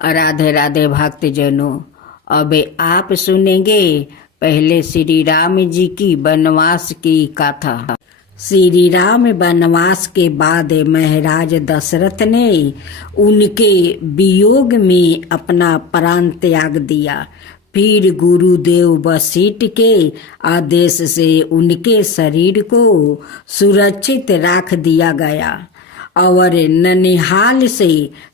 राधे राधे भक्तजनों, अब आप सुनेंगे पहले श्री राम जी की वनवास की कथा। श्री राम वनवास के बाद महाराज दशरथ ने उनके वियोग में अपना प्राण त्याग दिया। फिर गुरुदेव वशिष्ठ के आदेश से उनके शरीर को सुरक्षित रख दिया गया और ननिहाल से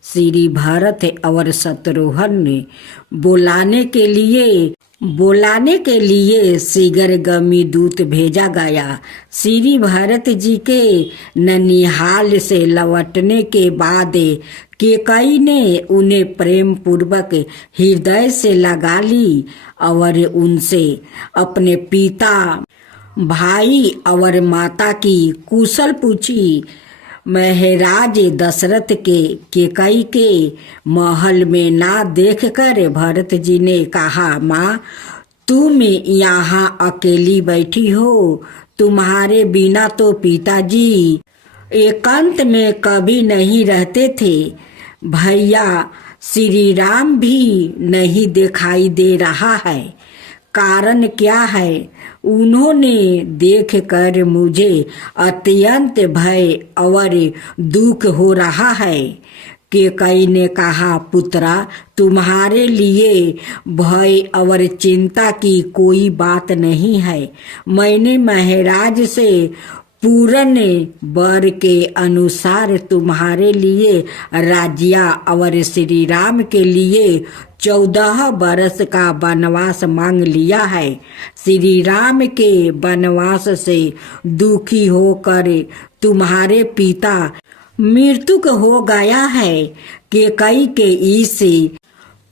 श्री भरत और शत्रुघ्न बुलाने के लिए शीघ्रगामी दूत भेजा गया। श्री भरत जी के ननिहाल से लौटने के बाद कैकेयी ने उन्हें प्रेम पूर्वक हृदय से लगा ली और उनसे अपने पिता, भाई और माता की कुशल पूछी। महाराज दशरथ के कैकेयी के महल में ना देखकर भरत जी ने कहा, माँ तुम यहाँ अकेली बैठी हो, तुम्हारे बिना तो पिताजी एकांत में कभी नहीं रहते थे। भैया श्री राम भी नहीं दिखाई दे रहा है, कारण क्या है? उन्होंने देखकर मुझे अत्यंत भय और दुख हो रहा है। कैकेयी ने कहा, पुत्रा तुम्हारे लिए भय और चिंता की कोई बात नहीं है। मैंने महाराज से पूर्ण वर के अनुसार तुम्हारे लिए राज्य और श्री राम के लिए 14 वर्ष का वनवास मांग लिया है। श्री राम के वनवास से दुखी होकर तुम्हारे पिता मृत्यु हो गया है। कैकेयी के इस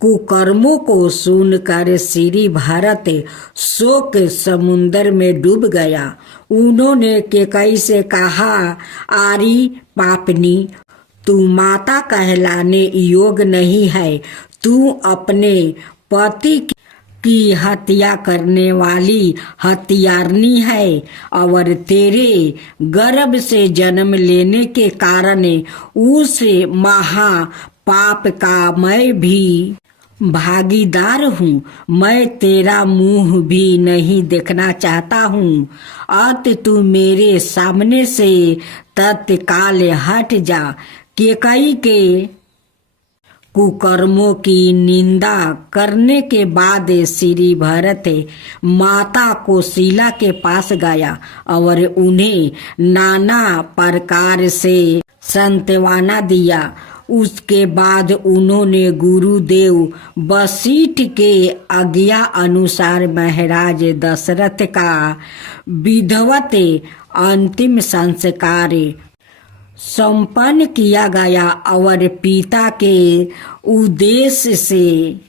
कुकर्मों को सुनकर श्री भरत शोक समुद्र में डूब गया। उन्होंने कैकेयी से कहा, आरी पापनी, तू माता कहलाने योग्य नहीं है। तू अपने पति की हत्या करने वाली हत्यारनी है और तेरे गर्भ से जन्म लेने के कारण उस महापाप का मैं भी भागीदार हूँ। मैं तेरा मुंह भी नहीं देखना चाहता हूँ। अत तू मेरे सामने से तत्काल हट जा। कैकेयी के कुकर्मों की निंदा करने के बाद श्री भरत माता कौशल्या के पास गया और उन्हें नाना प्रकार से सांत्वना दिया। उसके बाद उन्होंने गुरुदेव वशिष्ठ के आज्ञा अनुसार महाराज दशरथ का विधिवत अंतिम संस्कार संपन्न किया गया और पिता के उद्देश्य से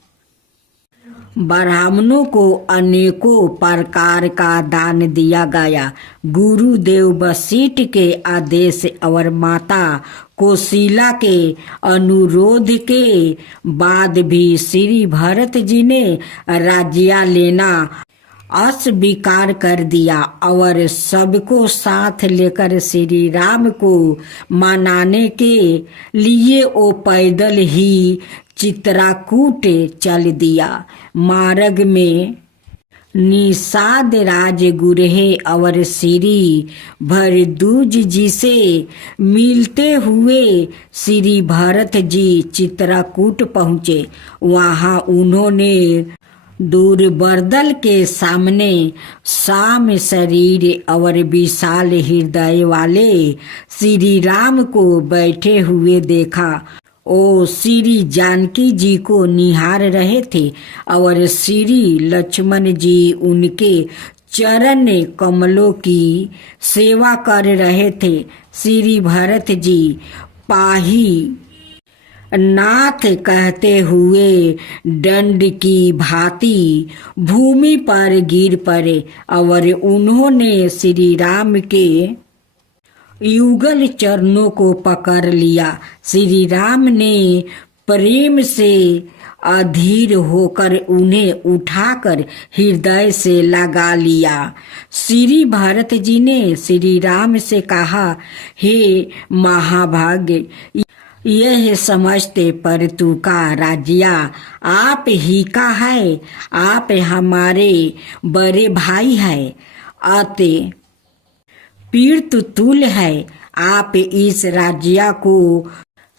ब्राह्मणों को अनेकों प्रकार का दान दिया गया। गुरुदेव वशिष्ठ के आदेश और माता कौशल्या के अनुरोध के बाद भी श्री भरत जी ने राज्य लेना अस्वीकार कर दिया और सबको साथ लेकर श्री राम को मनाने के लिए वो पैदल ही चित्रकूट चल दिया। मार्ग में निषाद राजगुरहे और श्री भरद्वाज जी से मिलते हुए श्री भरत जी चित्रकूट पहुँचे। वहाँ उन्होंने दुर्बदल के सामने साम शरीर और विशाल हृदय वाले श्री राम को बैठे हुए देखा। ओ श्री जानकी जी को निहार रहे थे और श्री लक्ष्मण जी उनके चरण कमलों की सेवा कर रहे थे। श्री भरत जी पाही नाथ कहते हुए दंड की भांति भूमि पर गिर पड़े और उन्होंने श्री राम के युगल चरणों को पकड़ लिया। श्री राम ने प्रेम से अधीर होकर उन्हें उठाकर हृदय से लगा लिया। श्री भरत जी ने श्री राम से कहा, हे महाभाग्य, यह समझते पर तू का राजिया आप ही का है, आप हमारे बड़े भाई है, अते पीर तुतुल है। आप इस राजिया को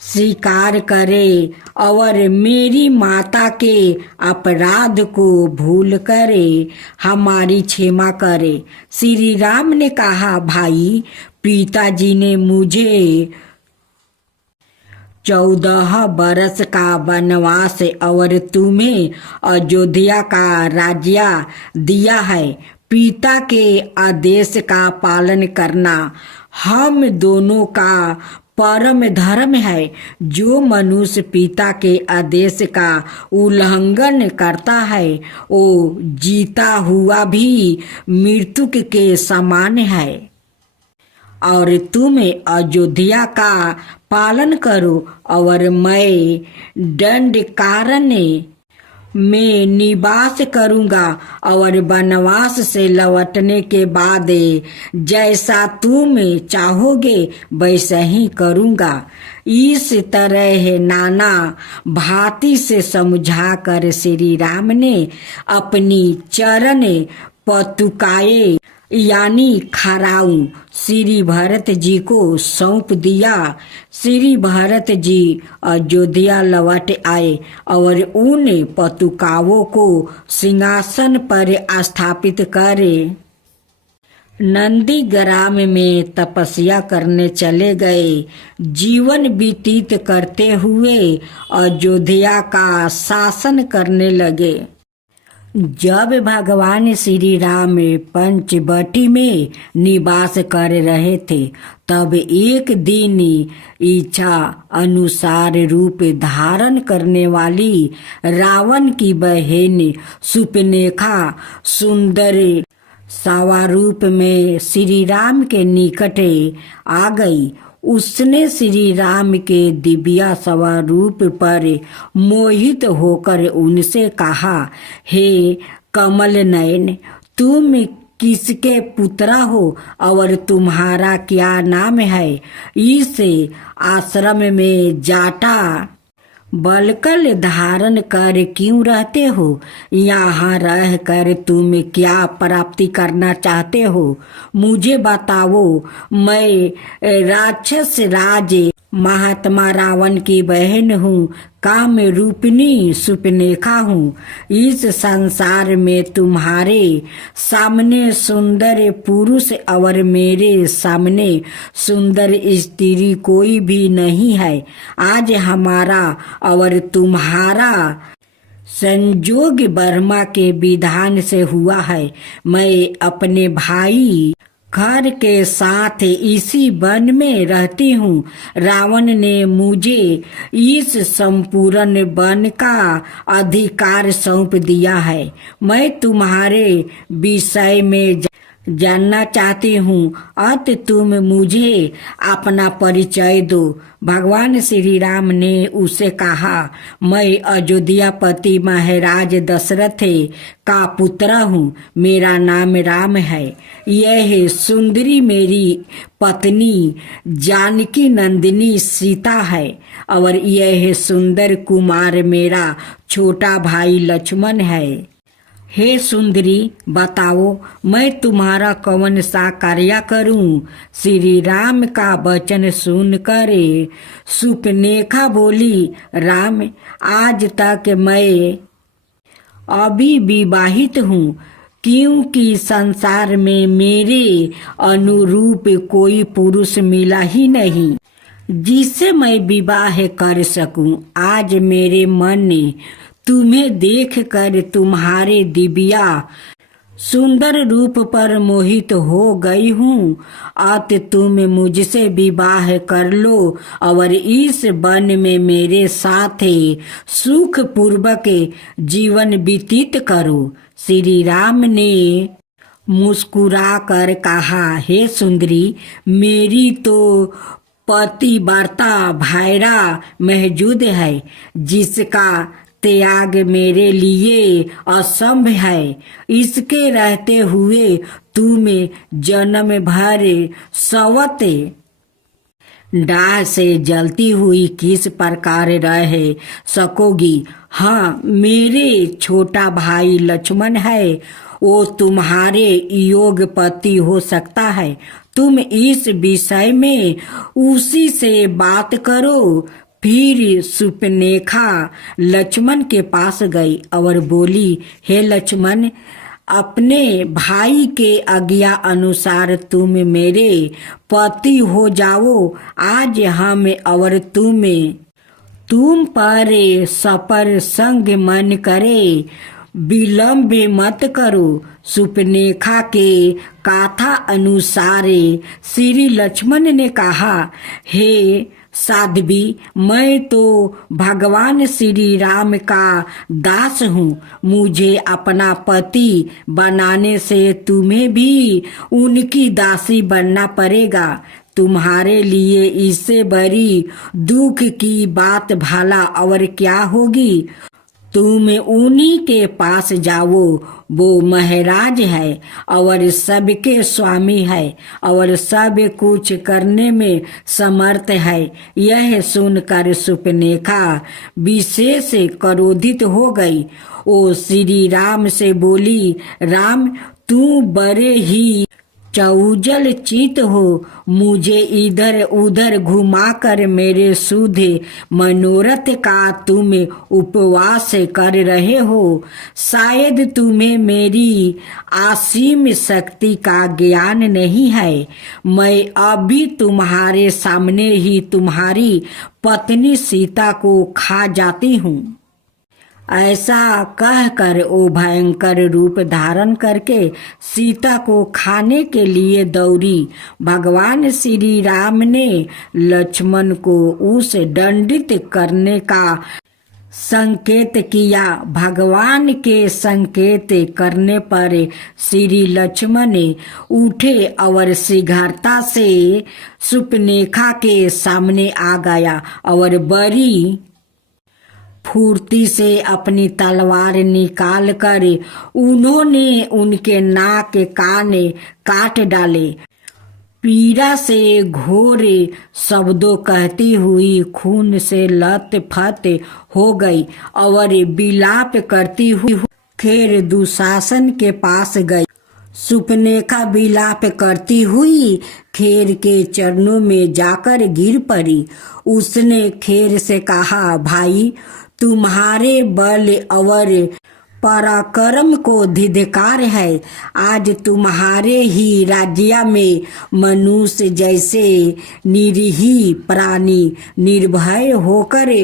स्वीकार करे और मेरी माता के अपराध को भूल करे हमारी क्षमा करे। श्री राम ने कहा, भाई पिताजी ने मुझे 14 बरस का वनवास और तुम्हें अयोध्या का राज्य दिया है। पिता के आदेश का पालन करना हम दोनों का परम धर्म है। जो मनुष्य पिता के आदेश का उल्लंघन करता है वो जीता हुआ भी मृत्यु के समान है। और तुम अयोध्या का पालन करो और मैं दंडकारण्य में निवास करूंगा और वनवास से लौटने के बाद जैसा तुम चाहोगे वैसा ही करूंगा। इस तरह नाना भांति से समझा कर श्री राम ने अपनी चरण पतुकाए यानी खराऊ श्री भरत जी को सौंप दिया। श्री भरत जी अयोध्या लौट आए और उन पतुकाओं को सिंहासन पर स्थापित करे नंदीग्राम में तपस्या करने चले गए। जीवन व्यतीत करते हुए अयोध्या का शासन करने लगे। जब भगवान श्री राम पंचवटी में निवास कर रहे थे तब एक दिन इच्छा अनुसार रूप धारण करने वाली रावण की बहन सुपनेखा सुंदर सवारूप में श्री राम के निकट आ गई। उसने श्री राम के दिव्य स्वरूप पर मोहित होकर उनसे कहा, हे कमल नयन, तुम किसके पुत्रा हो और तुम्हारा क्या नाम है? इस आश्रम में जाटा बलकल धारण कर क्यों रहते हो? यहाँ रह कर तुम क्या प्राप्ति करना चाहते हो? मुझे बताओ। मैं राक्षस राज महात्मा रावण की बहन हूँ, काम रूपिणी सुपनेखा हूँ। इस संसार में तुम्हारे सामने सुंदर पुरुष और मेरे सामने सुंदर स्त्री कोई भी नहीं है। आज हमारा और तुम्हारा संयोग ब्रह्मा के विधान से हुआ है। मैं अपने भाई घर के साथ इसी वन में रहती हूँ। रावण ने मुझे इस संपूर्ण वन का अधिकार सौंप दिया है। मैं तुम्हारे विषय में जानना चाहती हूँ, अत तुम मुझे अपना परिचय दो। भगवान श्री राम ने उसे कहा, मैं अयोध्यापति महाराज दशरथ का पुत्र हूँ। मेरा नाम राम है। यह सुंदरी मेरी पत्नी जानकी नंदिनी सीता है और यह सुंदर कुमार मेरा छोटा भाई लक्ष्मण है। हे सुंदरी, बताओ मैं तुम्हारा कौन सा कार्य करूं? श्री राम का वचन सुनकर सुपनेखा बोली, राम, आज तक मैं अभी विवाहित हूँ, क्योंकि संसार में मेरे अनुरूप कोई पुरुष मिला ही नहीं जिससे मैं विवाह कर सकूं। आज मेरे मन ने तुम्हें देखकर तुम्हारे दिव्या सुंदर रूप पर मोहित हो गई हूँ। अत तुम मुझसे विवाह कर लो और इस वन में मेरे साथ सुख पूर्वक जीवन व्यतीत करो। श्री राम ने मुस्कुरा कर कहा, हे सुंदरी, मेरी तो पतिव्रता भायरा मौजूद है जिसका त्याग मेरे लिए असंभव है। इसके रहते हुए तुम जन्म भर सवत डाह से जलती हुई किस प्रकार रह सकोगी। हाँ, मेरे छोटा भाई लक्ष्मण है, वो तुम्हारे योग पति हो सकता है। तुम इस विषय में उसी से बात करो। फिर सुपनेखा लक्ष्मण के पास गई और बोली, हे लक्ष्मण, अपने भाई के आज्ञा अनुसार तुम मेरे पति हो जाओ। आज हम और तुम पर सपर संग मन करे, विलंब मत करो। सुपनेखा के कथा अनुसार श्री लक्ष्मण ने कहा, हे साध्वी, मैं तो भगवान श्री राम का दास हूँ। मुझे अपना पति बनाने से तुम्हें भी उनकी दासी बनना पड़ेगा। तुम्हारे लिए इससे बड़ी दुख की बात भला और क्या होगी। तुम उन्हीं के पास जाओ, वो महाराज है और सबके स्वामी है और सब कुछ करने में समर्थ है। यह सुनकर सुपनेखा विशेष क्रोधित हो गई। वो श्री राम से बोली, राम, तू बड़े ही चौजल चित हो। मुझे इधर उधर घुमाकर मेरे शुद्ध मनोरथ का तुम उपवास कर रहे हो। शायद तुम्हें मेरी असीम शक्ति का ज्ञान नहीं है। मैं अभी तुम्हारे सामने ही तुम्हारी पत्नी सीता को खा जाती हूँ। ऐसा कहकर वो भयंकर रूप धारण करके सीता को खाने के लिए दौड़ी। भगवान श्री राम ने लक्ष्मण को उसे दंडित करने का संकेत किया। भगवान के संकेत करने पर श्री लक्ष्मण उठे और शीघ्रता से सुपनेखा के सामने आ गया और बड़ी फुर्ती से अपनी तलवार निकाल कर उन्होंने उनके नाक कान काट डाले। पीड़ा से घोर शब्दों कहती हुई खून से लथपथ हो गई और विलाप करती हुई खैर दुशासन के पास गई। सुपनेखा विलाप करती हुई खेर के चरणों में जाकर गिर पड़ी। उसने खेर से कहा, भाई, तुम्हारे बल और पराक्रम को धिक्कार है। आज तुम्हारे ही राज्य में मनुष्य जैसे निरीह प्राणी निर्भय होकर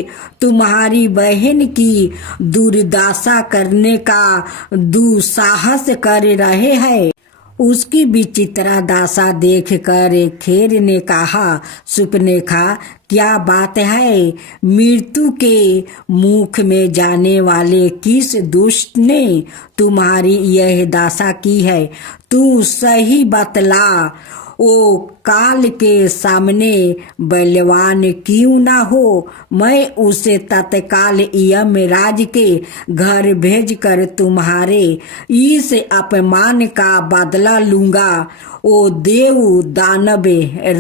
तुम्हारी बहन की दुर्दशा करने का दुस्साहस कर रहे हैं। उसकी विचित्र दशा देखकर खेर ने कहा, सुपनेखा, क्या बात है? मृत्यु के मुख में जाने वाले किस दुष्ट ने तुम्हारी यह दशा की है? तू सही बतला। ओ काल के सामने बलवान क्यों ना हो? मैं उसे तत्काल यमराज के घर भेजकर तुम्हारे इस अपमान का बदला लूंगा। ओ देव, दानव,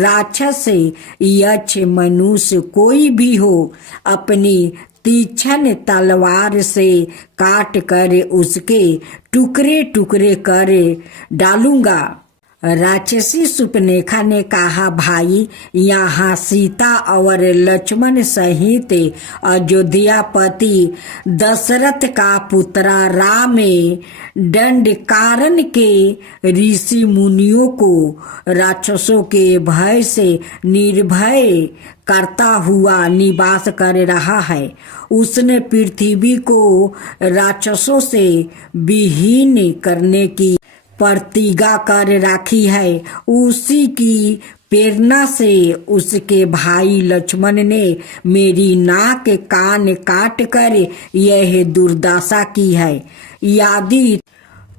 राक्षस, यक्ष, मनुष्य कोई भी हो, अपनी तीक्ष्ण तलवार से काट कर उसके टुकड़े टुकड़े कर डालूंगा। राक्षसी सुपनेखा ने कहा, भाई, यहाँ सीता और लक्ष्मण सहित अयोध्यापति दशरथ का पुत्र राम दंडकारण्य के ऋषि मुनियों को राक्षसों के भय से निर्भय करता हुआ निवास कर रहा है। उसने पृथ्वी को राक्षसों से विहीन करने की प्रतिज्ञा कर रखी है। उसी की प्रेरणा से उसके भाई लक्ष्मण ने मेरी नाक कान काट कर यह दुर्दशा की है। यदि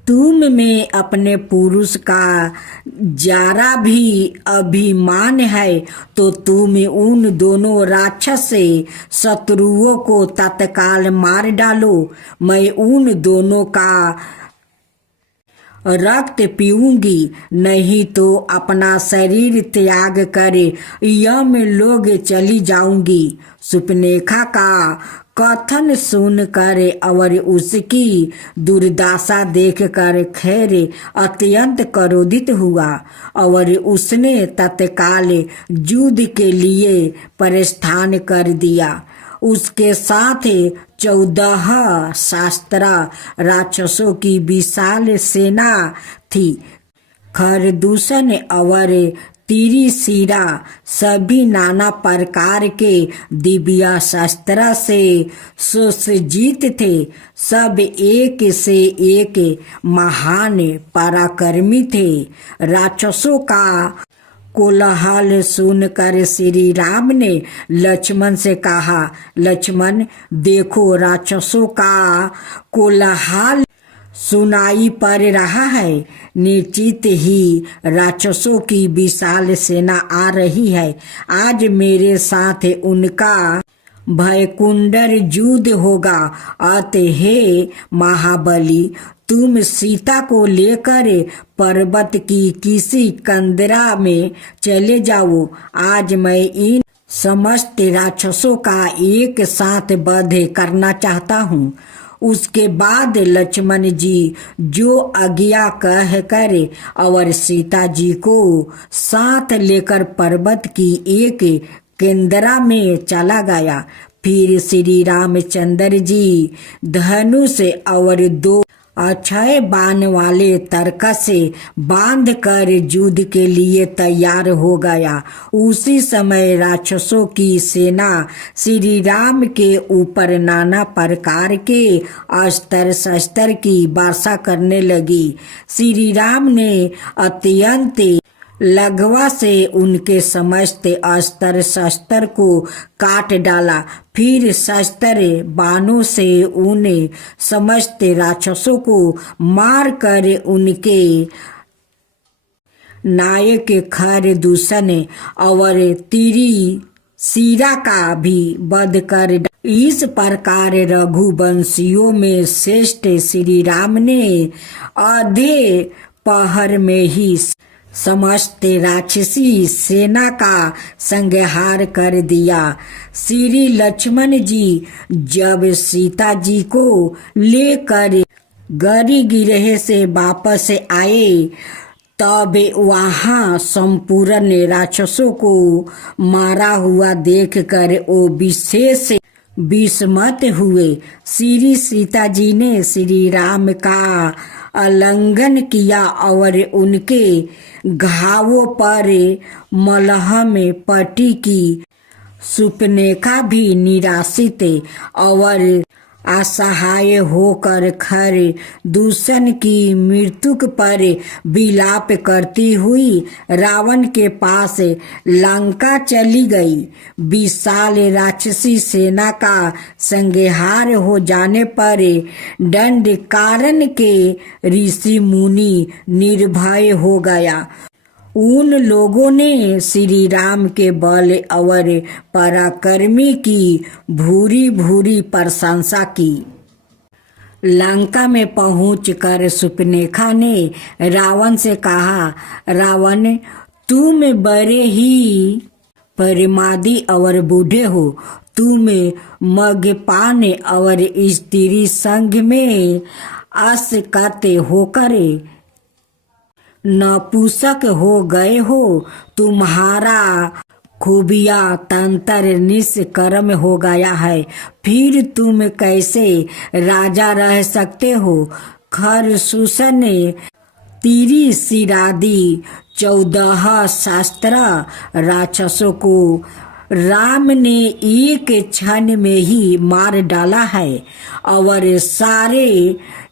तुम में अपने पुरुष का जरा भी अभिमान है तो तुम उन दोनों राक्षस शत्रुओं को तत्काल मार डालो। मैं उन दोनों का रक्त पीऊंगी, नहीं तो अपना शरीर त्याग करे यम लोग चली जाऊंगी। सुपनेखा का कथन सुनकर और उसकी दुर्दशा देखकर खैर अत्यंत क्रोधित हुआ और उसने तत्काल युद्ध के लिए प्रस्थान कर दिया। उसके साथ 14 शास्त्र राक्षसों की विशाल सेना थी। खरदूषण और तिरिशिरा सभी नाना प्रकार के दिव्य शस्त्र से सुसज्जित थे। सब एक से एक महान पराक्रमी थे। राक्षसों का कोलाहल सुनकर श्री राम ने लक्ष्मण से कहा, लक्ष्मण देखो, राक्षसों का कोलाहल सुनाई पड़ रहा है। निश्चित ही राक्षसों की विशाल सेना आ रही है। आज मेरे साथ उनका भयंकर युद्ध होगा। अतः हे महाबली, तुम सीता को लेकर पर्वत की किसी कंदरा में चले जाओ। आज मैं इन समस्त राक्षसों का एक साथ वध करना चाहता हूँ। उसके बाद लक्ष्मण जी जो आज्ञा कह कर और सीता जी को साथ लेकर पर्वत की एक केंद्रा में चला गया। फिर श्री रामचंद्र जी धनुष और 2 अक्षय बाण वाले तरकस से बांध कर युद्ध के लिए तैयार हो गया। उसी समय राक्षसों की सेना श्री राम के ऊपर नाना प्रकार के अस्त्र शस्त्र की वर्षा करने लगी। श्री राम ने अत्यंत लघवा से उनके समस्त अस्त्र शस्त्र को काट डाला। फिर शस्त्र बाणों से उन समस्त राक्षसों को मार कर उनके नायक खरदूषण और तिरिशिरा का भी वध कर इस प्रकार रघुवंशियों में श्रेष्ठ श्री राम ने आधे पहर में ही समस्त राक्षसी सेना का संहार कर दिया। श्री लक्ष्मण जी जब सीता जी को लेकर गिरिगिरह से वापस आए तब वहां संपूर्ण राक्षसों को मारा हुआ देखकर वो विशेष विस्मित हुए। श्री सीता जी ने श्री राम का आलिंगन किया और उनके घावों पर मलहम पट्टी की। सुपनेखा भी निराशित और असहाय होकर खरदूषण की मृत्यु पर विलाप करती हुई रावण के पास लंका चली गई। विशाल राक्षसी सेना का संहार हो जाने पर दंडकारण्य के ऋषि मुनि निर्भय हो गया। उन लोगों ने श्री राम के बल और पराक्रमी की भूरी भूरी प्रशंसा की। लंका में पहुंचकर सुपनेखा ने रावण से कहा, रावण तुम बड़े ही प्रमादी और बूढ़े हो। तुम मद्यपान और स्त्री संग में आसक्त होकर नपुंसक हो गए हो। तुम्हारा खूबिया तंत्र निष्कर्म हो गया है। फिर तुम कैसे राजा रह सकते हो। खरदूषण ने तिरिशिरादि 14 शास्त्र राक्षसों को राम ने एक क्षण में ही मार डाला है और सारे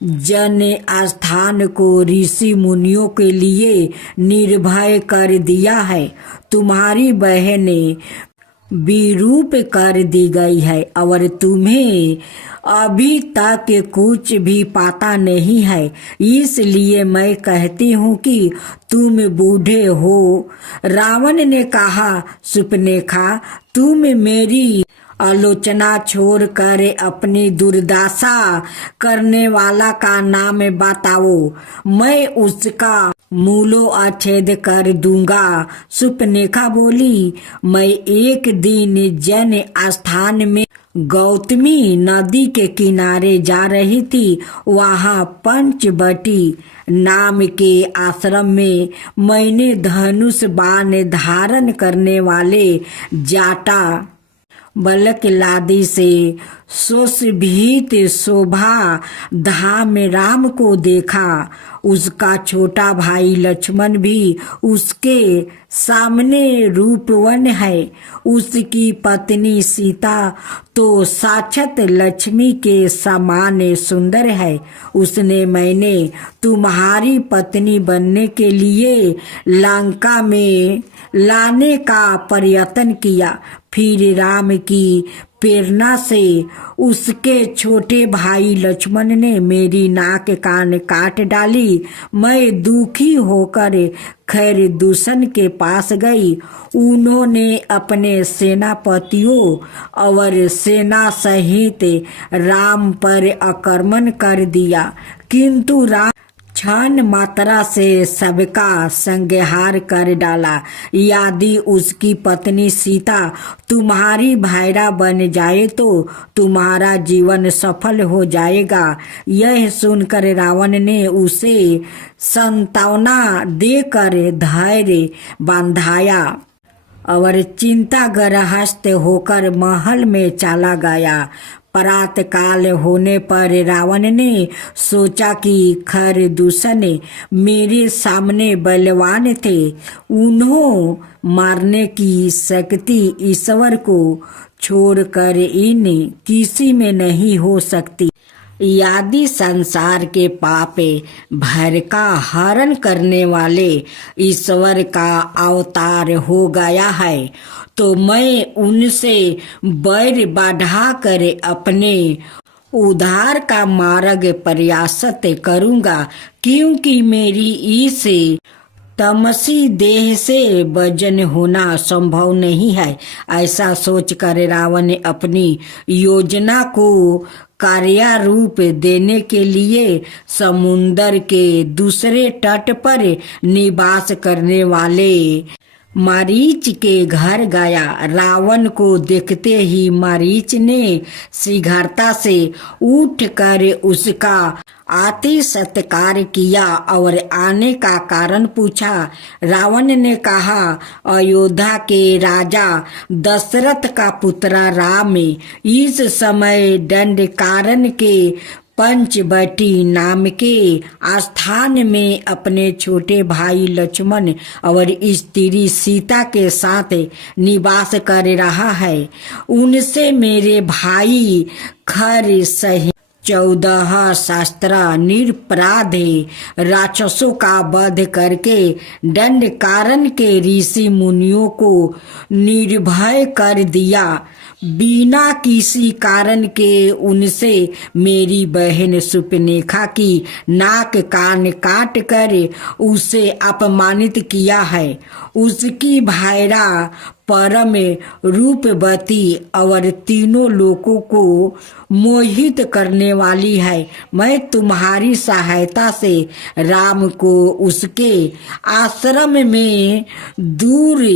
जन स्थान को ऋषि मुनियों के लिए निर्भय कर दिया है। तुम्हारी बहन विरूप कर दी गई है और तुम्हें अभी तक कुछ भी पता नहीं है। इसलिए मैं कहती हूँ कि तुम बूढ़े हो। रावण ने कहा, सुपनेखा तुम मेरी आलोचना छोड़कर अपनी दुर्दशा करने वाला का नाम बताओ, मैं उसका मूलो अच्छेद कर दूंगा। सुपनेखा बोली, मैं एक दिन जैन स्थान में गौतमी नदी के किनारे जा रही थी। वहाँ पंचवटी नाम के आश्रम में मैंने धनुष बाण धारण करने वाले जाटा बलक लादी से सुशोभित शोभा धाम राम को देखा। उसका छोटा भाई लक्ष्मण भी उसके सामने रूपवन है। उसकी पत्नी सीता तो साक्षात लक्ष्मी के समान सुंदर है। उसने मैंने तुम्हारी पत्नी बनने के लिए लंका में लाने का प्रयत्न किया। फिर राम की प्रेरणा से उसके छोटे भाई लक्ष्मण ने मेरी नाक कान काट डाली। मैं दुखी होकर खैर दूषण के पास गई। उन्होंने अपने सेनापतियों और सेना सहित राम पर आक्रमण कर दिया, किंतु राम क्षण मात्रा से सबका संहार कर डाला। यदि उसकी पत्नी सीता तुम्हारी भायरा बन जाए तो तुम्हारा जीवन सफल हो जाएगा। यह सुनकर रावण ने उसे सांत्वना देकर धैर्य बंधाया और चिंताग्रस्त होकर महल में चला गया। प्रातःकाल होने पर रावण ने सोचा कि खरदूषण मेरे सामने बलवान थे, उन्हों मारने की शक्ति ईश्वर को छोड़कर इन किसी में नहीं हो सकती। यदि संसार के पापे भर का हरण करने वाले ईश्वर का अवतार हो गया है तो मैं उनसे बैर बढ़ा कर अपने उद्धार का मार्ग प्रयासत करूंगा, क्योंकि मेरी इस तमसी देह से वजन होना संभव नहीं है। ऐसा सोचकर रावण ने अपनी योजना को कार्यारूप देने के लिए समुन्दर के दूसरे तट पर निवास करने वाले मारीच के घर गया। रावण को देखते ही मारीच ने शीघ्रता से उठकर उसका आतिथ्य सत्कार किया और आने का कारण पूछा। रावण ने कहा, अयोध्या के राजा दशरथ का पुत्र राम इस समय दंडकारण्य के पंचवटी नाम के स्थान में अपने छोटे भाई लक्ष्मण और स्त्री सीता के साथ निवास कर रहा है। उनसे मेरे भाई खर सहित 14 शास्त्र निरपराध राक्षसों का वध करके दंडकारण्य के ऋषि मुनियों को निर्भय कर दिया। बिना किसी कारण के उनसे मेरी बहन सुपनेखा की नाक कान काट कर उसे अपमानित किया है। उसकी भायरा परम रूपवती और तीनों लोगों को मोहित करने वाली है। मैं तुम्हारी सहायता से राम को उसके आश्रम में दूर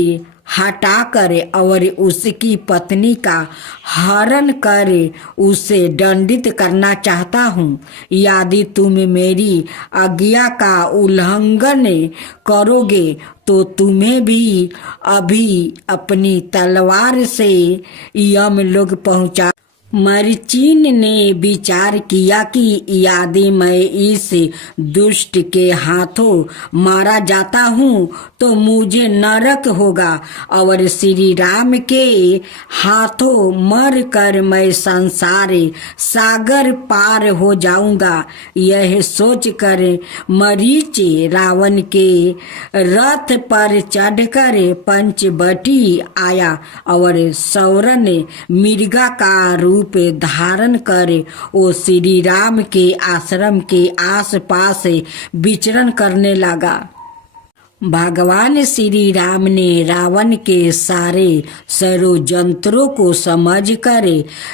हटाकर और उसकी पत्नी का हरण कर उसे दंडित करना चाहता हूँ। यदि तुम मेरी आज्ञा का उल्लंघन करोगे तो तुम्हें भी अभी अपनी तलवार से यमलोक पहुँचा। मरीचिन ने विचार किया कि यदि मैं इस दुष्ट के हाथों मारा जाता हूँ तो मुझे नरक होगा और श्री राम के हाथों मर कर मैं संसार सागर पार हो जाऊंगा। यह सोचकर मरीच रावण के रथ पर चढ़कर पंचवटी आया और सौरन मृगा का रूप धारण कर वो श्री राम के आश्रम के आसपास विचरण करने लगा। भगवान श्री राम ने रावण के सारे षड्यंत्रों को समझकर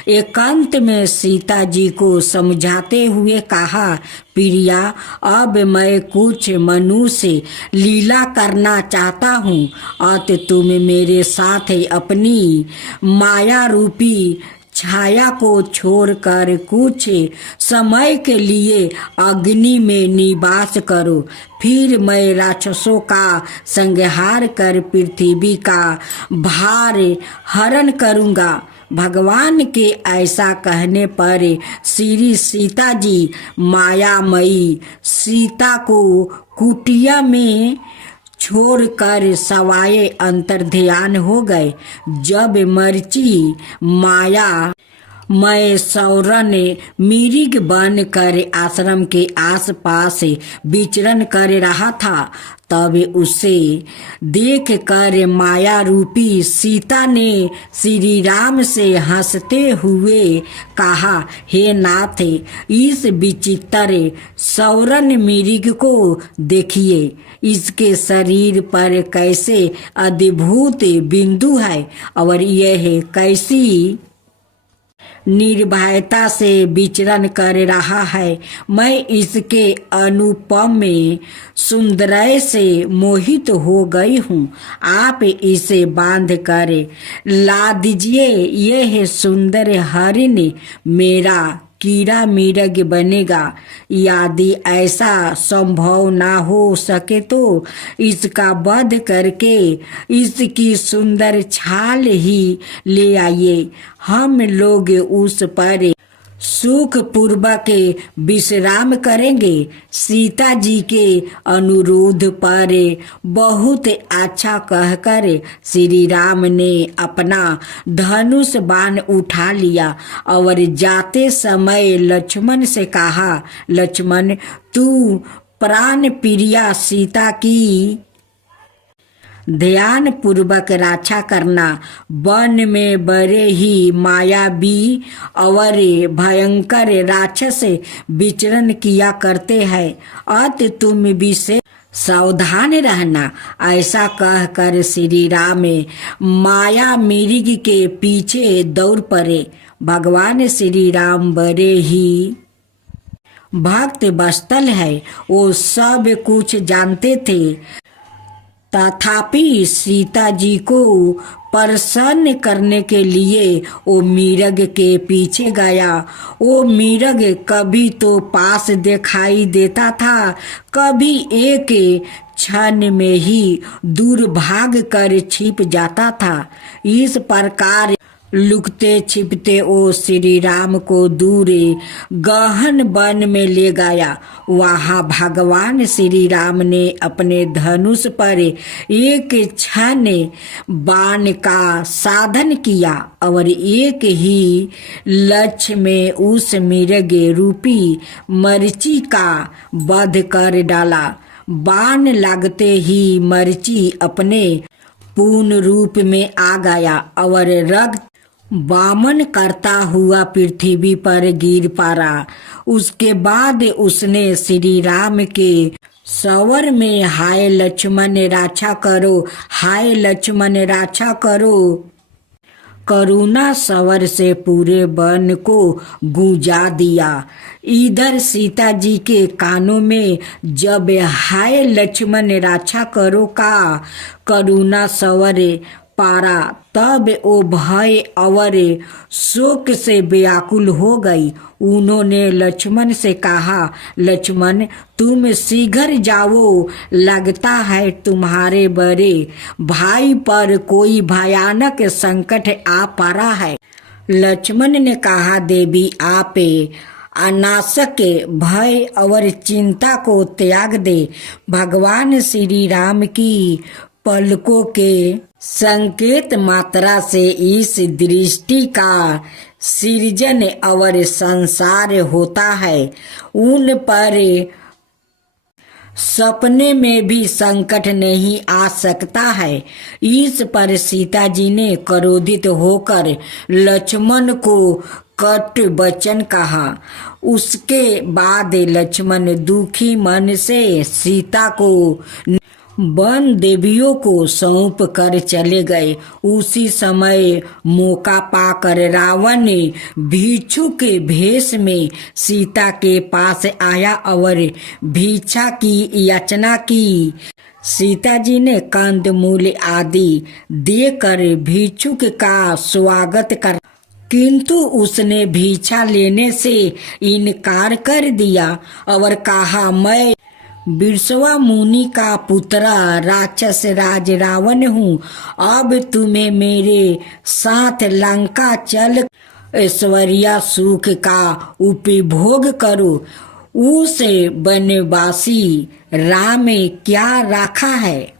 एकांत में सीता जी को समझाते हुए कहा, प्रिया, अब मैं कुछ मनुष्य लीला करना चाहता हूँ अत तुम मेरे साथ अपनी माया रूपी छाया को छोड़कर कुछ समय के लिए अग्नि में निवास करो, फिर मैं राक्षसों का संहार कर पृथ्वी का भार हरण करूँगा। भगवान के ऐसा कहने पर श्री सीता जी मायामयी सीता को कुटिया में छोड़कर सवाए अंतर्ध्यान हो गए। जब मरीचि माया मैं सौरन मिरिग बन कर आश्रम के आसपास विचरण कर रहा था, तब उसे देख कर माया रूपी सीता ने श्री राम से हंसते हुए कहा, हे नाथ, इस विचित्र सौरन मिरिग को देखिए, इसके शरीर पर कैसे अद्भुत बिंदु है और यह कैसी निर्भयता से विचरण कर रहा है। मैं इसके अनुपम सुंदरय से मोहित हो गई हूँ। आप इसे बांध कर ला दीजिए। यह सुंदर हरिण मेरा कीड़ा मिर्ग बनेगा। यदि ऐसा संभव ना हो सके तो इसका वध करके इसकी सुंदर छाल ही ले आइए। हम लोग उस पर सुख पूर्वक विश्राम करेंगे। सीता जी के अनुरोध पर बहुत अच्छा कहकर श्री राम ने अपना धनुष बाण उठा लिया और जाते समय लक्ष्मण से कहा, लक्ष्मण, तू प्राण प्रिया सीता की ध्यान पूर्वक रक्षा करना। वन में बड़े ही मायावी और भयंकर राक्षस विचरण किया करते हैं, अत तुम भी से सावधान रहना। ऐसा कहकर श्री राम माया मिर्ग के पीछे दौड़ पड़े। भगवान श्री राम बड़े ही भक्त वत्सल है, वो सब कुछ जानते थे। तथापि सीता जी को प्रसन्न करने के लिए वो मिर्ग के पीछे गया। वो मिर्ग कभी तो पास दिखाई देता था, कभी एक क्षण में ही दूर भाग कर छिप जाता था। इस प्रकार लुकते छिपते वो श्री राम को दूर गहन वन में ले गया। वहाँ भगवान श्री राम ने अपने धनुष पर एक क्षण बाण का साधन किया और एक ही लक्ष्य में उस मिर्ग रूपी मरीचि का वध कर डाला। बाण लगते ही मरीचि अपने पूर्ण रूप में आ गया और रक्त वामन करता हुआ पृथ्वी पर गिर पड़ा। उसके बाद उसने श्री राम के सवर में, हाय लक्ष्मण रक्षा करो, हाय लक्ष्मण रक्षा करो, करुणा सवर से पूरे वन को गूंजा दिया। इधर सीता जी के कानों में जब हाय लक्ष्मण रक्षा करो का करुणा सवर पारा, तब वो भय और शोक से व्याकुल हो गई। उन्होंने लक्ष्मण से कहा, लक्ष्मण, तुम शीघ्र जाओ, लगता है तुम्हारे बड़े भाई पर कोई भयानक संकट आ पड़ा है। लक्ष्मण ने कहा, देवी, आप अनासक भय और चिंता को त्याग दे। भगवान श्री राम की पलकों के संकेत मात्रा से इस दृष्टि का सृजन और संसार होता है। उन पर सपने में भी संकट नहीं आ सकता है। इस पर सीता जी ने क्रोधित होकर लक्ष्मण को कट वचन कहा। उसके बाद लक्ष्मण दुखी मन से सीता को वन देवियों को सौंप कर चले गए। उसी समय मौका पाकर रावण ने भिक्षु के भेष में सीता के पास आया और भिक्षा की याचना की। सीता जी ने कंदमूल आदि देकर भिक्षुक का स्वागत कर, किंतु उसने भिक्षा लेने से इनकार कर दिया और कहा, मैं बिरसवा मुनि का पुत्र राक्षस राज रावण हूँ। अब तुम्हें मेरे साथ लंका चल ऐश्वर्या सुख का उपभोग करो। उस वनवासी राम में क्या रखा है।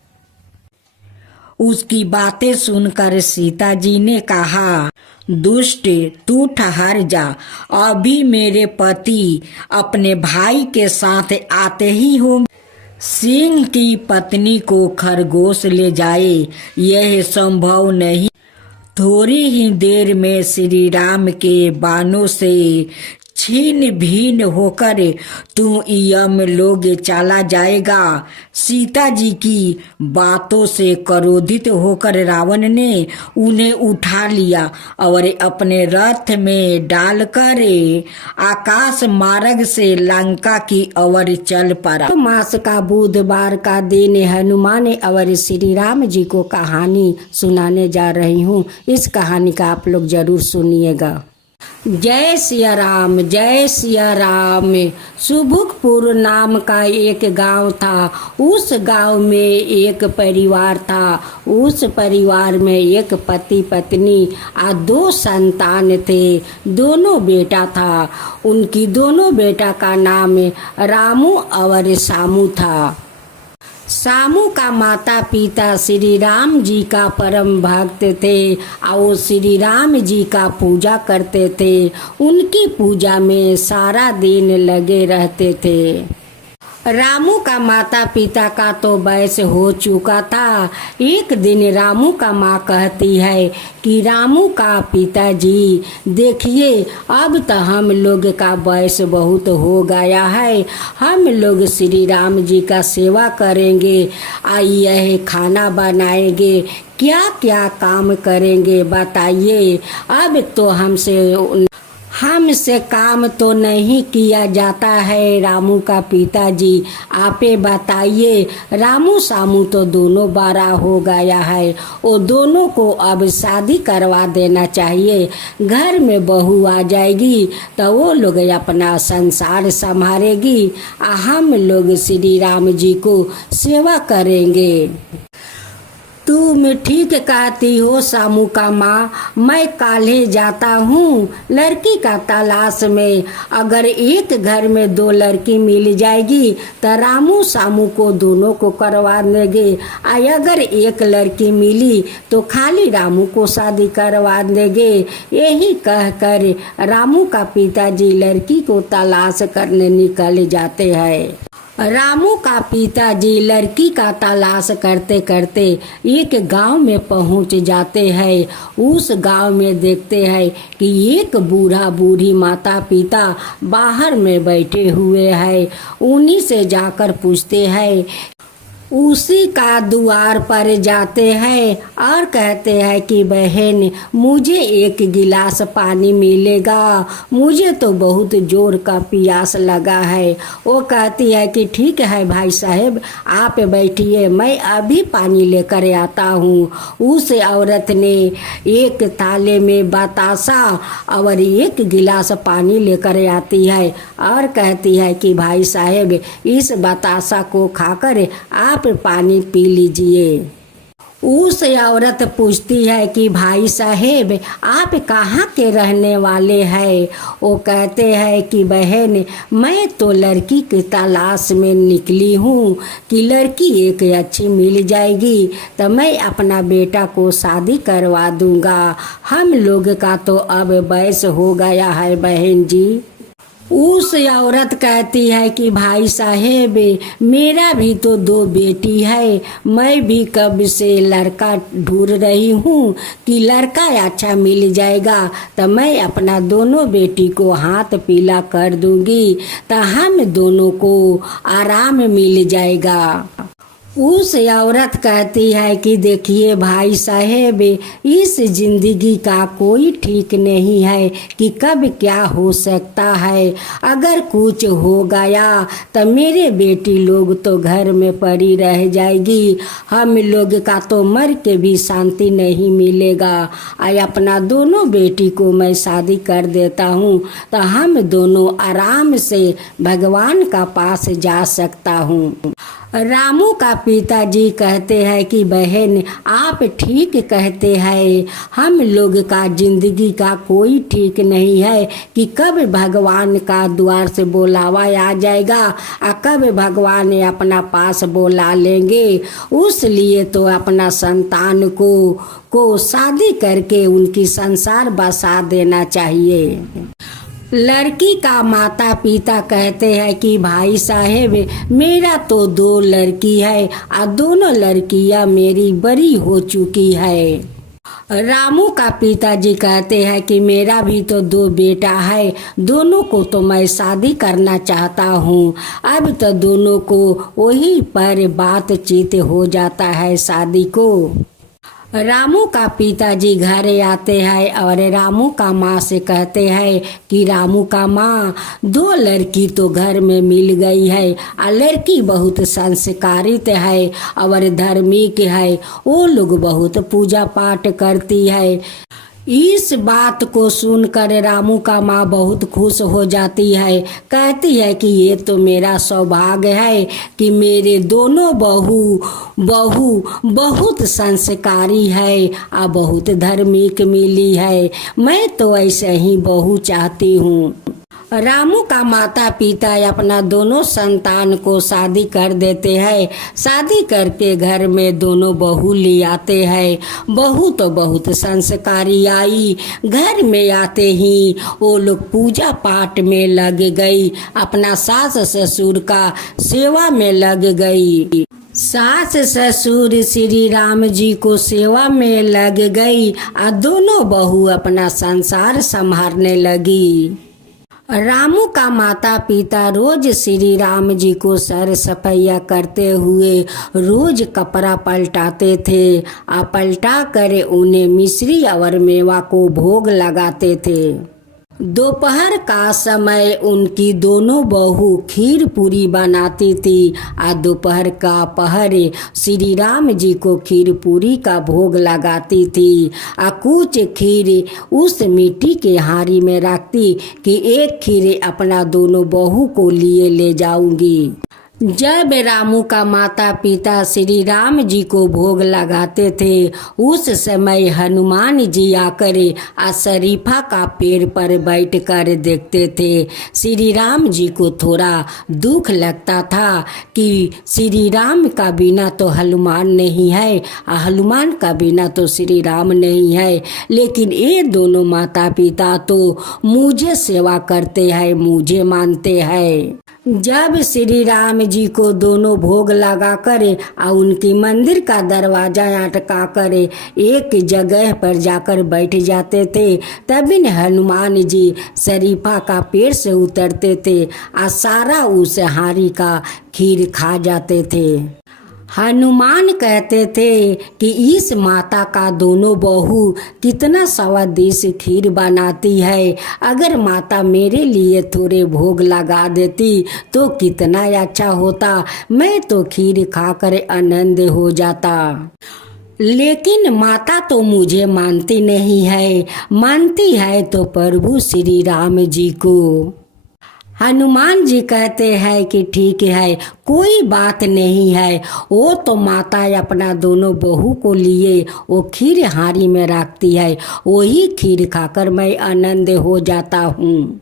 उसकी बातें सुनकर सीता जी ने कहा, दुष्ट, तू ठहर जा। अभी मेरे पति अपने भाई के साथ आते ही होंगे। सिंह की पत्नी को खरगोश ले जाए, यह संभव नहीं। थोड़ी ही देर में श्री राम के बाणों से छीन भीन होकर तू यमलोक चला जाएगा। सीता जी की बातों से क्रोधित होकर रावण ने उन्हें उठा लिया और अपने रथ में डालकर आकाश मार्ग से लंका की ओर चल पड़ा। तो मास का बुधवार का दिन हनुमान और श्री राम जी को कहानी सुनाने जा रही हूँ। इस कहानी का आप लोग जरूर सुनिएगा। जय सिया राम, जय सिया राम। सुबुकपुर नाम का एक गांव था। उस गांव में एक परिवार था। उस परिवार में एक पति पत्नी और 2 संतान थे। दोनों बेटा था। उनकी दोनों बेटा का नाम रामू और सामू था। सामू का माता पिता श्री राम जी का परम भक्त थे और श्री राम जी का पूजा करते थे। उनकी पूजा में सारा दिन लगे रहते थे। रामू का माता पिता का तो वयस हो चुका था। एक दिन रामू का माँ कहती है कि रामू का पिताजी, देखिए अब तो हम लोग का वयस बहुत हो गया है। हम लोग श्री राम जी का सेवा करेंगे, आइए खाना बनाएंगे, क्या क्या काम करेंगे बताइए। अब तो हमसे काम तो नहीं किया जाता है। रामू का पिताजी, आपे बताइए। रामू सामू तो दोनों बड़ा हो गया है। वो दोनों को अब शादी करवा देना चाहिए। घर में बहू आ जाएगी तो वो लोग अपना संसार संभालेगी, हम लोग श्री राम जी को सेवा करेंगे। तुम ठीक कहती हो सामू का माँ। मैं काल्हे जाता हूँ लड़की का तलाश में। अगर एक घर में 2 लड़की मिल जाएगी तो रामू सामू को दोनों को करवा देंगे। अगर एक लड़की मिली तो खाली रामू को शादी करवा देंगे। यही कहकर रामू का पिताजी लड़की को तलाश करने निकल जाते हैं। रामू का पिताजी लड़की का तलाश करते करते एक गांव में पहुंच जाते हैं। उस गांव में देखते हैं कि एक बूढ़ा बूढ़ी माता पिता बाहर में बैठे हुए हैं। उन्हीं से जाकर पूछते हैं। उसी का द्वार पर जाते हैं और कहते हैं कि बहन, मुझे एक गिलास पानी मिलेगा, मुझे तो बहुत जोर का प्यास लगा है। वो कहती है कि ठीक है भाई साहब, आप बैठिए, मैं अभी पानी लेकर आता हूँ। उस औरत ने एक थाले में बतासा और एक गिलास पानी लेकर आती है और कहती है कि भाई साहब, इस बतासा को खाकर आप पानी पी लीजिए। उस औरत पूछती है कि भाई साहेब, आप कहाँ के रहने वाले हैं। वो कहते हैं कि बहन, मैं तो लड़की की तलाश में निकली हूँ कि लड़की एक अच्छी मिल जाएगी तो मैं अपना बेटा को शादी करवा दूँगा। हम लोग का तो अब वयस हो गया है बहन जी। उस औरत कहती है कि भाई साहेब, मेरा भी तो 2 बेटी है। मैं भी कब से लड़का ढूंढ रही हूँ कि लड़का अच्छा मिल जाएगा तो मैं अपना दोनों बेटी को हाथ पीला कर दूंगी तो हम दोनों को आराम मिल जाएगा। उस औरत कहती है कि देखिए भाई साहेब, इस जिंदगी का कोई ठीक नहीं है कि कब क्या हो सकता है। अगर कुछ हो गया तो मेरे बेटी लोग तो घर में पड़ी रह जाएगी, हम लोग का तो मर के भी शांति नहीं मिलेगा। अपना दोनों बेटी को मैं शादी कर देता हूँ तो हम दोनों आराम से भगवान का पास जा सकता हूँ। रामू का पिताजी कहते हैं कि बहन आप ठीक कहते हैं, हम लोग का जिंदगी का कोई ठीक नहीं है कि कब भगवान का द्वार से बुलावा आ जाएगा और कब भगवान अपना पास बुला लेंगे। उस लिए तो अपना संतान को शादी करके उनकी संसार बसा देना चाहिए। लड़की का माता पिता कहते हैं कि भाई साहेब मेरा तो 2 लड़की है और दोनों लड़कियां मेरी बड़ी हो चुकी है। रामू का पिताजी कहते हैं कि मेरा भी तो 2 बेटा है, दोनों को तो मैं शादी करना चाहता हूँ। अब तो दोनों को वही पर बातचीत हो जाता है शादी को। रामू का पिताजी घर आते हैं और रामू का माँ से कहते हैं कि रामू का माँ 2 लड़की तो घर में मिल गई है और लड़की बहुत संस्कारित है और धार्मिक है, वो लोग बहुत पूजा पाठ करती है। इस बात को सुनकर रामू का माँ बहुत खुश हो जाती है, कहती है कि ये तो मेरा सौभाग्य है कि मेरे दोनों बहू बहुत संस्कारी है और बहुत धार्मिक मिली है, मैं तो ऐसे ही बहू चाहती हूँ। रामू का माता पिता अपना दोनों संतान को शादी कर देते हैं। शादी करके घर में दोनों बहू ले आते हैं। बहू तो बहुत संस्कारी आई, घर में आते ही वो लोग पूजा पाठ में लग गई, अपना सास ससुर का सेवा में लग गई। सास ससुर श्री राम जी को सेवा में लग गई और दोनों बहू अपना संसार संभालने लगी। रामू का माता पिता रोज श्री राम जी को सर सफैया करते हुए रोज कपड़ा पलटाते थे और पलटा कर उन्हें मिश्री और मेवा को भोग लगाते थे। दोपहर का समय उनकी दोनों बहू खीर पूरी बनाती थी और दोपहर का पहर श्री राम जी को खीर पूरी का भोग लगाती थी और कुछ खीर उस मिट्टी के हारी में रखती कि एक खीर अपना दोनों बहू को लिए ले जाऊंगी। जब रामू का माता पिता श्री राम जी को भोग लगाते थे उस समय हनुमान जी आकर शरीफा का पेड़ पर बैठ कर देखते थे। श्री राम जी को थोड़ा दुख लगता था कि श्री राम का बिना तो हनुमान नहीं है और हनुमान का बिना तो श्री राम नहीं है, लेकिन ये दोनों माता पिता तो मुझे सेवा करते हैं, मुझे मानते हैं। जब श्री राम जी को दोनों भोग लगा कर और उनकी मंदिर का दरवाजा अटका कर एक जगह पर जाकर बैठ जाते थे, तभी हनुमान जी शरीफा का पेड़ से उतरते थे और सारा उस हारी का खीर खा जाते थे। हनुमान कहते थे कि इस माता का दोनों बहू कितना स्वादिष्ट खीर बनाती है, अगर माता मेरे लिए थोड़े भोग लगा देती तो कितना अच्छा होता, मैं तो खीर खाकर आनंद हो जाता। लेकिन माता तो मुझे मानती नहीं है, मानती है तो प्रभु श्री राम जी को। हनुमान जी कहते हैं कि ठीक है, कोई बात नहीं है, वो तो माता अपना दोनों बहू को लिए वो खीर हारी में रखती है, वही खीर खाकर मैं आनंद हो जाता हूँ।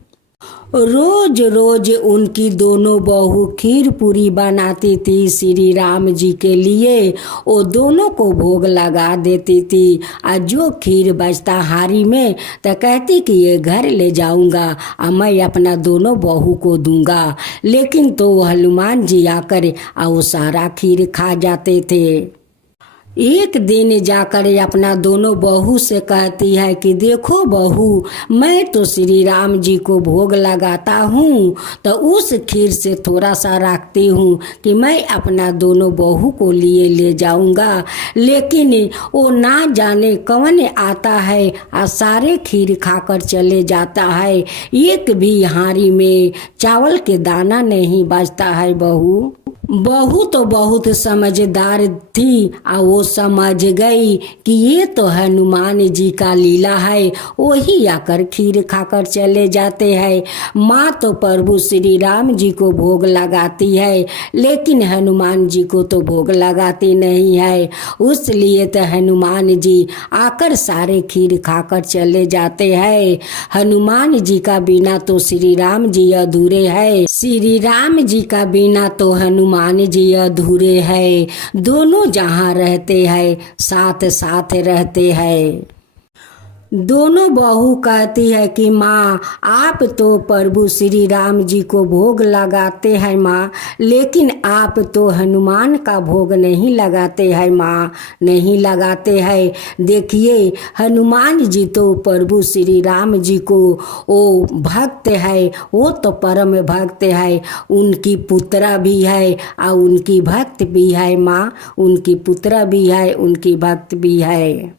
रोज रोज उनकी दोनों बहू खीर पूरी बनाती थी श्री राम जी के लिए, वो दोनों को भोग लगा देती थी और जो खीर बचता हारी में तो कहती कि ये घर ले जाऊंगा और मैं अपना दोनों बहू को दूंगा, लेकिन तो हनुमान जी आकर वो सारा खीर खा जाते थे। एक दिन जाकर अपना दोनों बहू से कहती है कि देखो बहू, मैं तो श्री राम जी को भोग लगाता हूँ तो उस खीर से थोड़ा सा रखती हूँ कि मैं अपना दोनों बहू को लिए ले जाऊँगा, लेकिन वो ना जाने कौन आता है और सारे खीर खाकर चले जाता है, एक भी हारी में चावल के दाना नहीं बचता है। बहू तो बहुत समझदार थी और वो समझ गई कि ये तो हनुमान जी का लीला है, वही आकर खीर खाकर चले जाते हैं। माँ तो प्रभु श्री राम जी को भोग लगाती है, लेकिन हनुमान जी को तो भोग लगाती नहीं है, उसलिए तो हनुमान जी आकर सारे खीर खाकर चले जाते हैं। हनुमान जी का बिना तो श्री राम जी अधूरे है, श्री राम जी का बिना तो हनुमान जी अधूरे हैं। दोनों जहाँ रहते हैं साथ साथ रहते हैं। दोनों बहू कहती है कि माँ, आप तो प्रभु श्री राम जी को भोग लगाते हैं माँ, लेकिन आप तो हनुमान का भोग नहीं लगाते हैं माँ, नहीं लगाते हैं। देखिए हनुमान जी तो प्रभु श्री राम जी को वो भक्त है, वो तो परम भक्त है, उनकी पुत्रा भी है और उनकी भक्त भी है माँ, उनकी पुत्रा भी है, उनकी भक्त भी है।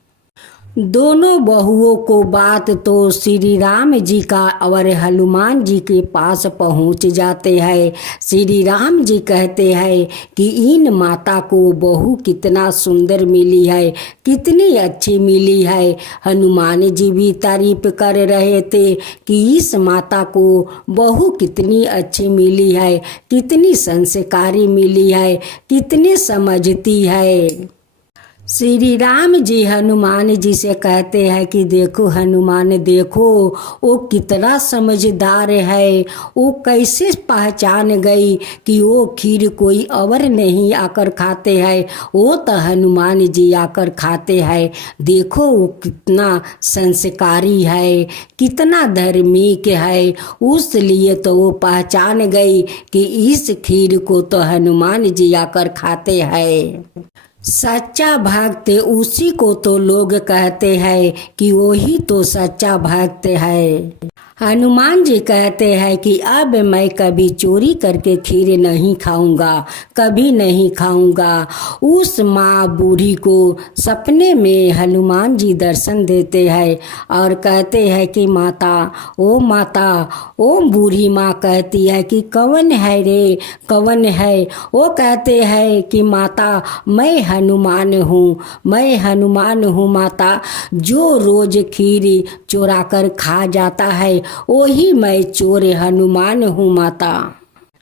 दोनों बहुओं को बात तो श्री राम जी का और हनुमान जी के पास पहुंच जाते हैं। श्री राम जी कहते हैं कि इन माता को बहू कितना सुंदर मिली है, कितनी अच्छी मिली है। हनुमान जी भी तारीफ कर रहे थे कि इस माता को बहू कितनी अच्छी मिली है, कितनी संस्कारी मिली है, कितनी समझती है। श्री राम जी हनुमान जी से कहते हैं कि देखो हनुमान, देखो वो कितना समझदार है, वो कैसे पहचान गई कि वो खीर कोई और नहीं आकर खाते हैं, वो तो हनुमान जी आकर खाते हैं। देखो वो कितना संस्कारी है, कितना धार्मिक है, उसलिए तो वो पहचान गई कि इस खीर को तो हनुमान जी आकर खाते हैं। सच्चा भक्त उसी को तो लोग कहते हैं कि वही तो सच्चा भक्त है। हनुमान जी कहते हैं कि अब मैं कभी चोरी करके खीर नहीं खाऊंगा, कभी नहीं खाऊंगा। उस माँ बूढ़ी को सपने में हनुमान जी दर्शन देते हैं और कहते हैं कि माता, ओ माता, ओ बूढ़ी माँ कहती है कि कौन है रे, कौन है? वो कहते हैं कि माता मैं हनुमान हूँ, मैं हनुमान हूँ माता, जो रोज खीर चोरा कर खा जाता है वही मैं चोर हनुमान हूँ माता।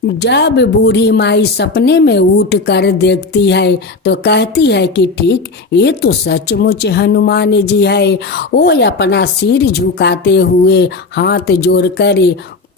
जब बूढ़ी माई सपने में उठ कर देखती है तो कहती है कि ठीक, ये तो सचमुच हनुमान जी है। वो अपना सिर झुकाते हुए हाथ जोड़कर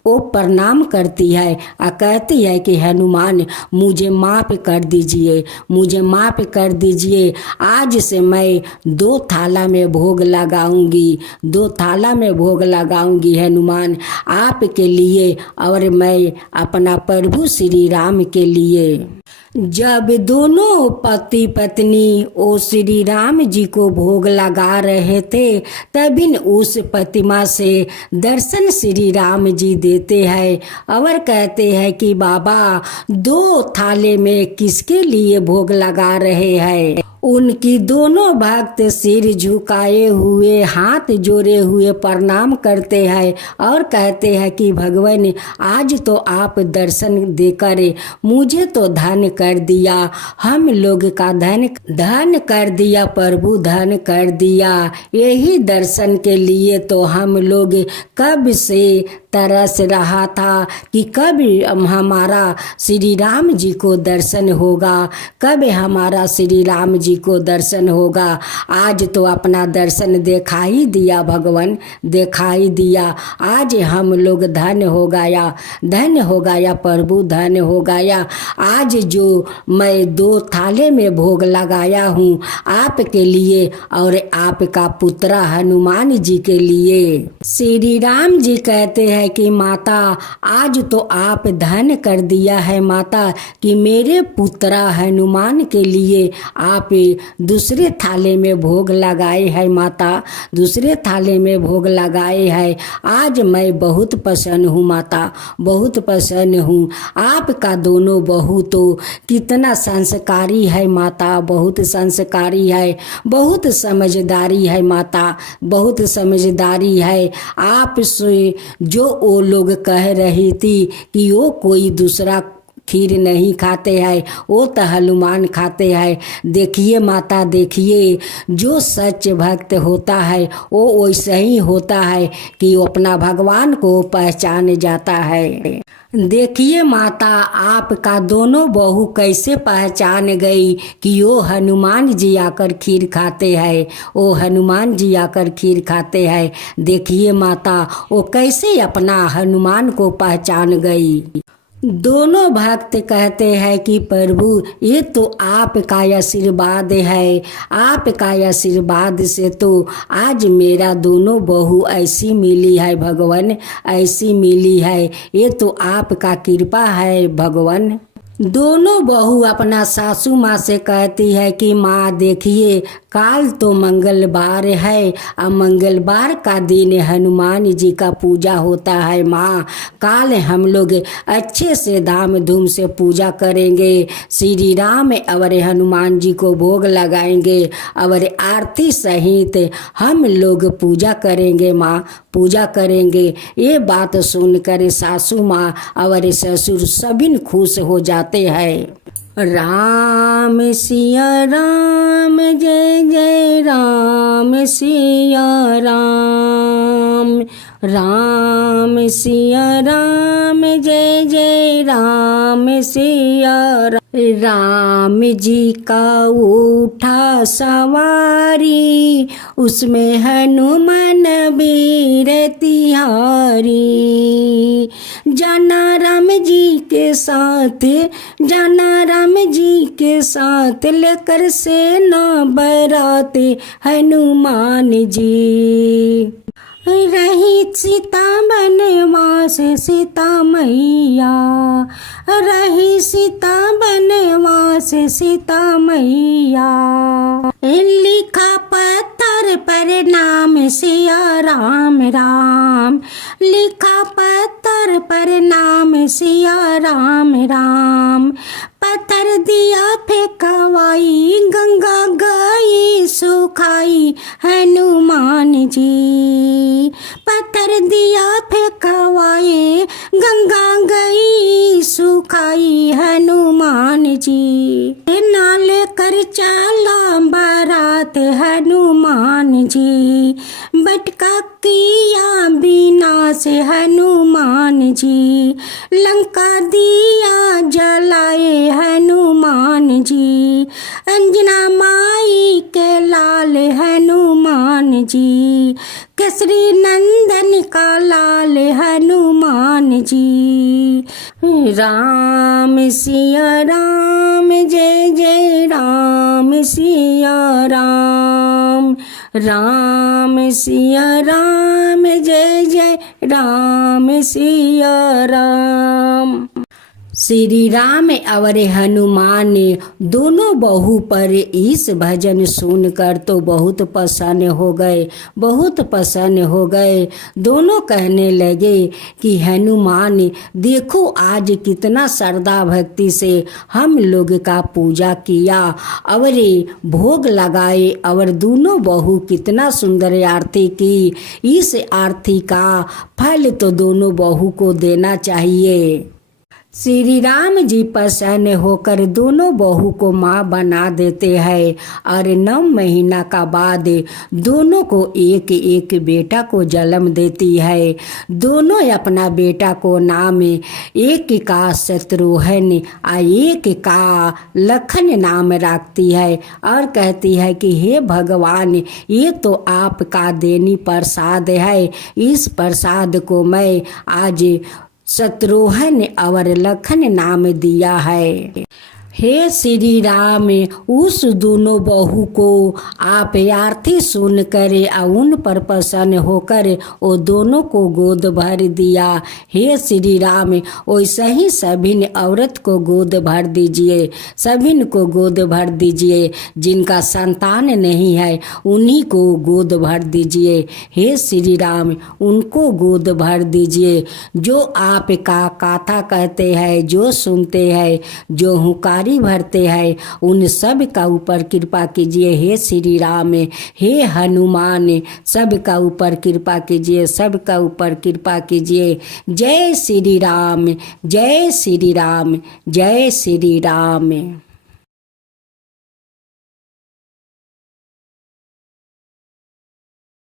वो प्रणाम करती है और कहती है कि हनुमान मुझे माफ़ कर दीजिए, मुझे माफ़ कर दीजिए। आज से मैं 2 थाला में भोग लगाऊंगी, 2 थाला में भोग लगाऊंगी हनुमान आपके लिए और मैं अपना प्रभु श्री राम के लिए। जब दोनों पति पत्नी ओ श्री राम जी को भोग लगा रहे थे तभी उस प्रतिमा से दर्शन श्री राम जी देते हैं और कहते हैं कि बाबा 2 थाले में किसके लिए भोग लगा रहे हैं। उनकी दोनों भक्त सिर झुकाए हुए हाथ जोड़े हुए प्रणाम करते हैं और कहते हैं कि भगवान आज तो आप दर्शन देकर मुझे तो धन कर दिया, हम लोग का धन कर दिया प्रभु, धन कर दिया। यही दर्शन के लिए तो हम लोग कब से तरस रहा था कि कब हमारा श्री राम जी को दर्शन होगा, कब हमारा श्री राम जी को दर्शन होगा। आज तो अपना दर्शन दिखाई दिया भगवान, दिखाई दिया। आज हम लोग धन हो गया, धन हो गया प्रभु, धन हो गया। आज जो मैं 2 थाले में भोग लगाया हूँ आपके लिए और आपका पुत्र हनुमान जी के लिए। श्री राम जी कहते हैं कि माता आज तो आप धन कर दिया है माता कि मेरे पुत्र हनुमान के लिए आप दूसरे थाले में भोग लगाए है माता, दूसरे थाले में भोग लगाए है। आज मैं बहुत प्रसन्न हूँ माता, बहुत प्रसन्न हूँ। आपका दोनों बहू तो कितना संस्कारी है माता, बहुत संस्कारी है, बहुत समझदारी है माता, बहुत समझदारी है। आप से जो वो लोग कह रही थी कि वो कोई दूसरा खीर नहीं खाते हैं, वो तो हनुमान खाते हैं। देखिए माता, देखिए जो सच भक्त होता है वो वैसे ही होता है कि वो अपना भगवान को पहचान जाता है। देखिए माता, आपका दोनों बहू कैसे पहचान गई कि वो हनुमान जी आकर खीर खाते हैं, वो हनुमान जी आकर खीर खाते हैं। देखिए माता, वो कैसे अपना हनुमान को पहचान गई। दोनों भक्त कहते हैं कि प्रभु ये तो आपका आशीर्वाद है, आपका आशीर्वाद से तो आज मेरा दोनों बहू ऐसी मिली है भगवान, ऐसी मिली है, ये तो आपका कृपा है भगवान। दोनों बहू अपना सासू माँ से कहती है कि माँ देखिए काल तो मंगलवार है और मंगलवार का दिन हनुमान जी का पूजा होता है। माँ काल हम लोग अच्छे से धाम धूम से पूजा करेंगे, श्री राम और हनुमान जी को भोग लगाएंगे और आरती सहित हम लोग पूजा करेंगे माँ, पूजा करेंगे। ये बात सुनकर सासू माँ और ससुर सभी खुश हो जाते हैं। राम सिया राम, जय जय राम सिया राम, राम सिया राम, जय जय राम सिया राम। राम जी का उठा सवारी, उसमें हनुमान वीर तिहारी। जाना राम जी के साथ, जाना राम जी के साथ, लेकर सेना बराते हनुमान जी। रही सीता बनवास सीता मैया, रही सीता बनवास सीता मैया। लिखा पत्थर पर नाम सिया राम राम, लिखा पत्थर पर नाम सिया राम राम। पत्थर दिया फेंकवाई, गंगा गई सुखाई हनुमान जी। पत्थर दिया फेंकवाई, गंगा गई सुखाई हनुमान जी। नाले कर चला बारात हनुमान जी, बटका किया बिना से हनुमान जी। लंका दिया जलाए हनुमान जी, अंजना माई के लाल हनुमान जी। केसरी नंदन का लाल हनुमान जी। राम सिया राम, जय जय राम सिया राम, राम सिया राम, जय जय राम सिया राम। श्री राम और हनुमान दोनों बहू पर इस भजन सुनकर तो बहुत प्रसन्न हो गए, बहुत प्रसन्न हो गए। दोनों कहने लगे कि हनुमान देखो आज कितना श्रद्धा भक्ति से हम लोग का पूजा किया और भोग लगाए और दोनों बहू कितना सुंदर आरती की। इस आरती का फल तो दोनों बहू को देना चाहिए। श्री राम जी प्रसन्न होकर दोनों बहू को माँ बना देते हैं और 9 महीना का बाद दोनों को एक एक बेटा को जन्म देती है। दोनों अपना बेटा को नाम एक का शत्रुघ्न और एक का लखन नाम रखती है और कहती है कि हे भगवान ये तो आपका देनी प्रसाद है, इस प्रसाद को मैं आज शत्रुघ्न और लखन नाम दिया है। हे श्री राम, उस दोनों बहू को आप आरती सुन कर उन पर प्रसन्न होकर वो दोनों को गोद भर दिया। हे श्री राम, वैसे ही सभी औरत को गोद भर दीजिए, सभी को गोद भर दीजिए। जिनका संतान नहीं है उन्हीं को गोद भर दीजिए। हे श्री राम, उनको गोद भर दीजिए। जो आपका कथा कहते हैं, जो सुनते हैं, जो हुकारी भरते हैं, उन सब का ऊपर कृपा कीजिए। हे श्री राम, हे हनुमान, सब का ऊपर कृपा कीजिए, सब का ऊपर कृपा कीजिए। जय श्री राम, जय श्री राम, जय श्री राम।